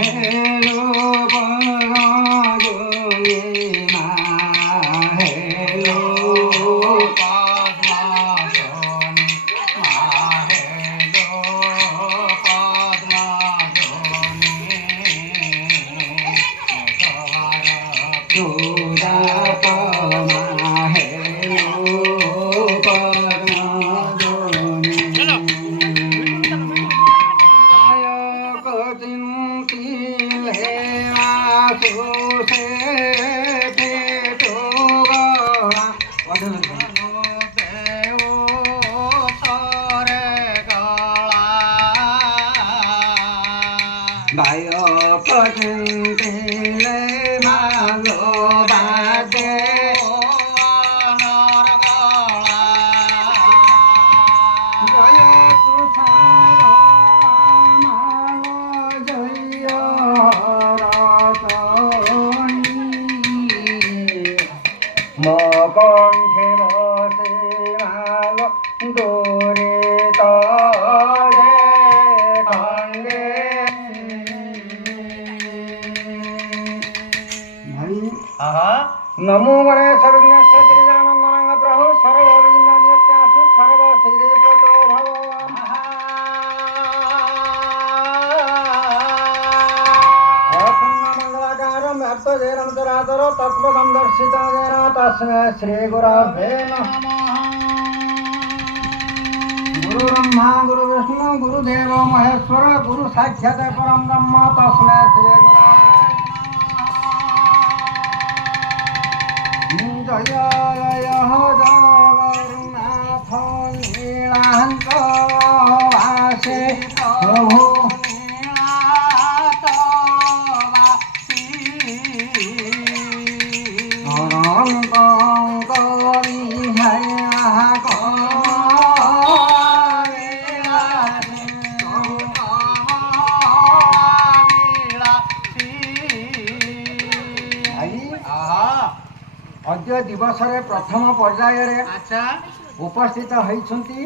Hello पद्माजोये मा hello पद्माजोनि मा hello पद्माजोनि मा हेलो কণ্ঠে বসে ভালো দূরে তরে খণ্ডে নমো গণেশ বিঘ্নেশ गिरिजानंदनांग प्रभु सर्व विघ्न नित्यासु सर्व सिद्धि प्रतो भव तत्वदं दर्शितेन तस्मै श्री गुरवे नमः। गुरु ब्रह्मा गुरु विष्णु गुरुदेव महेश्वर गुरु साक्षात् परम ब्रह्म तस्मै श्री गुरवे नमः। जय जय जगन्नाथ नीलांत वासे प्रभु अद्य दिवस प्रथम पर्यायर उपस्थित होइछन्ति।